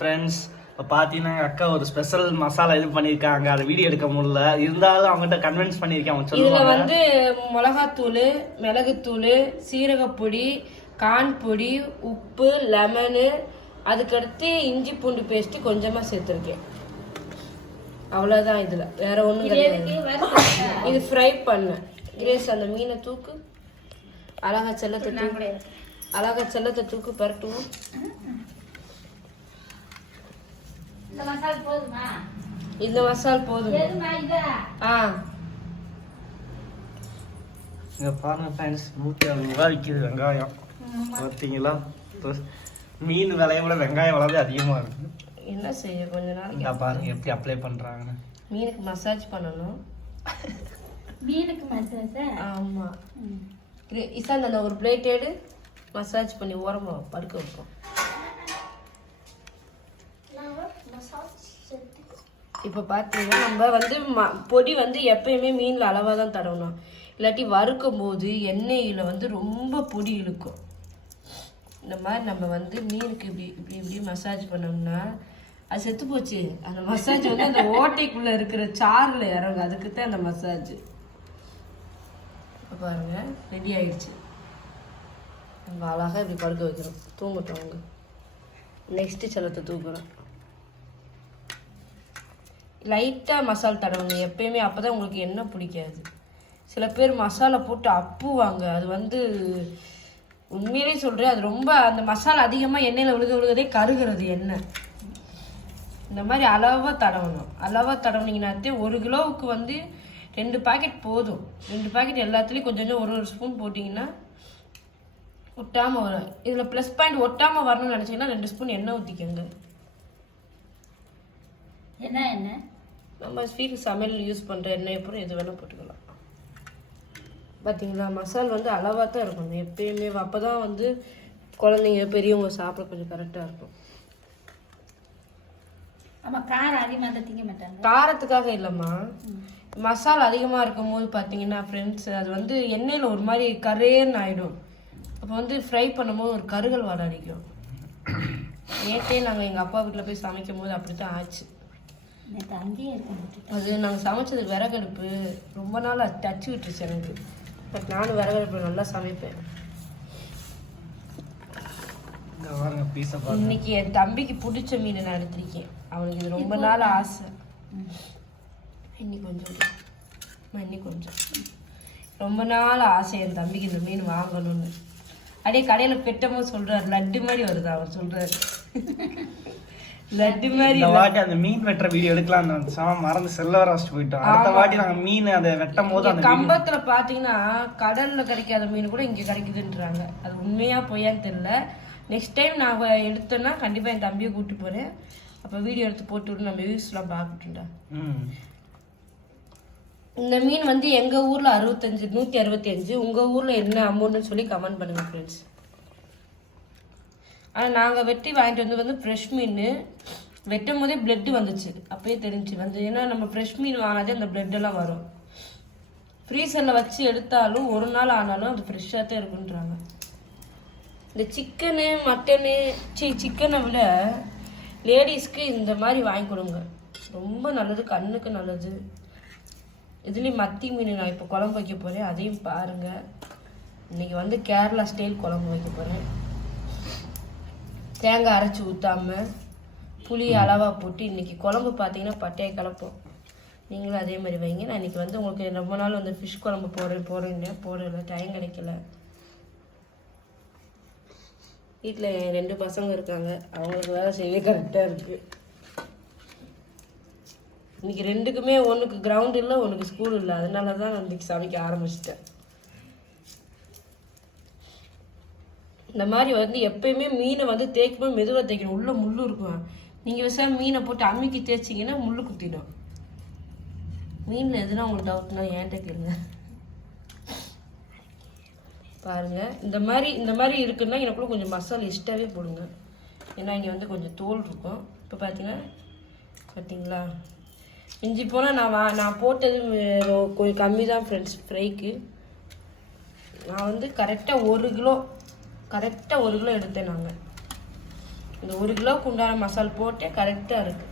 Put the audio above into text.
Friends இப்போ பார்த்தீங்கன்னா எங்கள் அக்கா ஒரு ஸ்பெஷல் மசாலா இது பண்ணியிருக்காங்க, அதை வீடியோ எடுக்க முடியல, இருந்தாலும் அவங்ககிட்ட கன்வின்ஸ் பண்ணியிருக்கேன். அவங்க இதில் சொல்லுவாங்க வந்து மிளகாத்தூள், மிளகுத்தூள், சீரகப்பொடி, கான் பொடி, உப்பு, லெமனு, அதுக்கடுத்து இஞ்சி பூண்டு பேஸ்ட்டு கொஞ்சமாக சேர்த்துருக்கேன். அவ்வளோதான். இதில் வேற ஒன்றும் கிடையாது. இது ஃப்ரை பண்ண கிரேஸ். அந்த மீனை தூக்கு, அழகா செல்லத்தை தூக்கு, அழகா செல்லத்தை தூக்கு, பரட்டுவோம். இந்த மசால் போதும். இங்கே பாருங்க ஃப்ரெண்ட்ஸ், 160 ரூபா விற்கிது வெங்காயம். பார்த்தீங்களா, மீன் விலையை விட வெங்காயம் விலை அதிகமாக இருக்குது. என்ன செய்ய, கொஞ்ச நாள் பாருங்க எப்படி அப்ளை பண்ணுறாங்கன்னு. மீனுக்கு மசாஜ் பண்ணணும். மீனுக்கு மசாஜ்? ஆமா. இசான் அந்த ஒரு பிளேட் எடு, மசாஜ் பண்ணி ஓரமா படுக்க வைப்போம். இப்போ பார்த்தீங்கன்னா நம்ம வந்து பொடி வந்து எப்பயுமே மீனில் அளவாக தான் தடவணும், இல்லாட்டி வறுக்கும் போது எண்ணெயில் வந்து ரொம்ப பொடி இழுக்கும். இந்த மாதிரி நம்ம வந்து மீனுக்கு இப்படி இப்படி இப்படி மசாஜ் பண்ணோம்னா அது செத்து போச்சு. அந்த மசாஜ் வந்து அந்த ஓட்டைக்குள்ளே இருக்கிற சாறில் இறங்கும், அதுக்கு தான் அந்த மசாஜ். இப்போ பாருங்க ரெடி ஆயிடுச்சு. நம்ம அழகாக இப்படி படுக்க வைக்கிறோம், தூங்கட்டும் அவங்க. நெக்ஸ்ட்டு செல்லத்தை தூக்குறோம். லைட்டாக மசாலா தடவுங்க எப்பயுமே, அப்போ தான் உங்களுக்கு எண்ணெய் பிடிக்காது. சில பேர் மசாலா போட்டு அப்புவாங்க, அது வந்து உண்மையிலே சொல்கிறேன், அது ரொம்ப அந்த மசாலா அதிகமாக எண்ணெயில் விழுகதே கருகிறது எண்ணெய். இந்த மாதிரி அளவாக தடவணும். அளவாக தடவுனீங்கன்னாத்தே 1 கிலோவுக்கு வந்து 2 பாக்கெட் போதும். 2 பாக்கெட் எல்லாத்துலேயும் கொஞ்சம் கொஞ்சம் ஒரு ஸ்பூன் போட்டிங்கன்னா ஒட்டாமல் வரும். இதில் ப்ளஸ் பாயிண்ட் ஒட்டாமல் வரணும்னு நினச்சிங்கன்னா 2 ஸ்பூன் எண்ணெய் ஊற்றிக்கோங்க. என்ன எண்ணெய்? நம்ம ஸ்வீட் சமையல் யூஸ் பண்ணுற எண்ணெய் அப்புறம் எது வேணால் போட்டுக்கலாம். பார்த்தீங்களா, மசால் வந்து அளவாக தான் இருக்கணும் எப்பயுமே, அப்போ தான் வந்து குழந்தைங்க பெரியவங்க சாப்பிட கொஞ்சம் கரெக்டாக இருக்கும். ஆமாம், காரம் அதிகமாக தான் திங்க மாட்டாங்க. காரத்துக்காக இல்லைம்மா, மசாலா அதிகமாக இருக்கும் போது பார்த்தீங்கன்னா ஃப்ரெண்ட்ஸ், அது வந்து எண்ணெயில் ஒரு மாதிரி கரேன்னு ஆகிடும். அப்போ வந்து ஃப்ரை பண்ணும்போது ஒரு கருகல் வாடை அடிக்கும். நேற்றே நாங்கள் எங்கள் அப்பா வீட்டில் போய் சமைக்கும் போது அப்படி தான் ஆச்சு. அங்கேயே இருக்கு. அது நாங்கள் சமைச்சது விறகடுப்பு, ரொம்ப நாள் அது தச்சு விட்டுருச்சு எனக்கு. பட் நானும் விறகடுப்பு நல்லா சமைப்பேன். இன்னைக்கு என் தம்பிக்கு பிடிச்ச மீன் நான் எடுத்திருக்கேன். அவனுக்கு இது ரொம்ப நாள் ஆசை. கொஞ்சம் ரொம்ப நாள் ஆசை என் தம்பிக்கு இந்த மீன் வாங்கணும்னு. அப்படியே கடையில் பெட்டமும் சொல்றாரு, லட்டு மாதிரி வருது அவர் சொல்றாரு. லட்டு மாதிரி. இந்த வாட்டி அந்த மீன் வெட்டுற வீடியோ எடுக்கலாம் மறந்து செல்லவர வச்சுட்டு போயிட்டோம். அடுத்த வாட்டி நாங்க மீன் அதை வெட்டும் போது அந்த கம்பத்துல பாத்தீங்கன்னா கடல்ல கிடைக்காத மீன் கூட இங்க கிடைக்குதுன்றாங்க. அது உண்மையா பொய்யான்னு தெரியல. நெக்ஸ்ட் டைம் நான் எடுத்தேன்னா கண்டிப்பா என் தம்பியை கூப்பிட்டு போறேன். அப்ப வீடியோ எடுத்து போட்டு விட்டு நம்ம வியூஸ் எல்லாம் பாக்கட்டும்டா. இந்த மீன் வந்து எங்க ஊர்ல 165. உங்க ஊர்ல என்ன அமௌண்ட்னு சொல்லி கமெண்ட் பண்ணுங்க ஃப்ரெண்ட்ஸ். ஆனால் நாங்கள் வெட்டி வாங்கிட்டு வந்து ஃப்ரெஷ் மீன் வெட்டும் போதே பிளட்டு வந்துச்சு. அப்பயே தெரிஞ்சு வந்து, ஏன்னா நம்ம ஃப்ரெஷ் மீன் வாங்காதே அந்த பிளட்டெல்லாம் வரும். ஃப்ரீசரில் வச்சு எடுத்தாலும் 1 நாள் ஆனாலும் அது ஃப்ரெஷ்ஷாக தான் இருக்குன்றாங்க. இந்த சிக்கனு மட்டனு சிக்கனை விட லேடிஸ்க்கு இந்த மாதிரி வாங்கி கொடுங்க, ரொம்ப நல்லது, கண்ணுக்கு நல்லது. இதுலேயும் மத்தி மீன் நான் இப்போ குழம்பு வைக்க போகிறேன், அதையும் பாருங்கள். இன்றைக்கி வந்து கேரளா ஸ்டைல் குழம்பு வைக்க போகிறேன். தேங்காய் அரைச்சி ஊற்றாம புளி அளவாக போட்டு இன்றைக்கி குழம்பு பார்த்தீங்கன்னா பட்டையை கலப்போம். நீங்களும் அதே மாதிரி வைங்க. நான் இன்றைக்கி வந்து உங்களுக்கு ரொம்ப நாள் வந்து ஃபிஷ் குழம்பு போடல, டைம் கிடைக்கல. வீட்டில் 2 பசங்க இருக்காங்க, அவங்களுக்கு வேலை செய்ய கரெக்டாக இருக்குது. இன்றைக்கி 2க்குமே, ஒன்றுக்கு கிரவுண்ட் இல்லை, ஒன்றுக்கு ஸ்கூல் இல்லை. அதனால தான் நான் இன்றைக்கி சமைக்க ஆரம்பிச்சிட்டேன். இந்த மாதிரி வந்து எப்பயுமே மீனை வந்து தேய்க்கும்போது மெதுவாக தேய்க்கணும், உள்ள முள் இருக்கும். நீங்கள் விவசாயம் மீனை போட்டு அம்மிக்கு தேய்ச்சிங்கன்னா முள் குத்திடும். மீனில் எதுனா உங்களுக்கு டவுட்னா ஏன்ட்ட கேளுங்க. பாருங்கள், இந்த மாதிரி இருக்குன்னா எனக்குள்ள கொஞ்சம் மசாலா எக்ஸ்ட்ராவே போடுங்க, ஏன்னா இங்கே வந்து கொஞ்சம் தோல் இருக்கும். இப்போ பார்த்தீங்களா, இஞ்சி போனால் நான் போட்டது கொஞ்சம் கம்மி தான் ஃப்ரெண்ட்ஸ் ஃப்ரைக்கு. நான் வந்து கரெக்டாக 1 கிலோ எடுத்தேன். நாங்கள் இந்த 1 கிலோவுக்கு உண்டான மசால் போட்டே கரெக்டாக இருக்குது.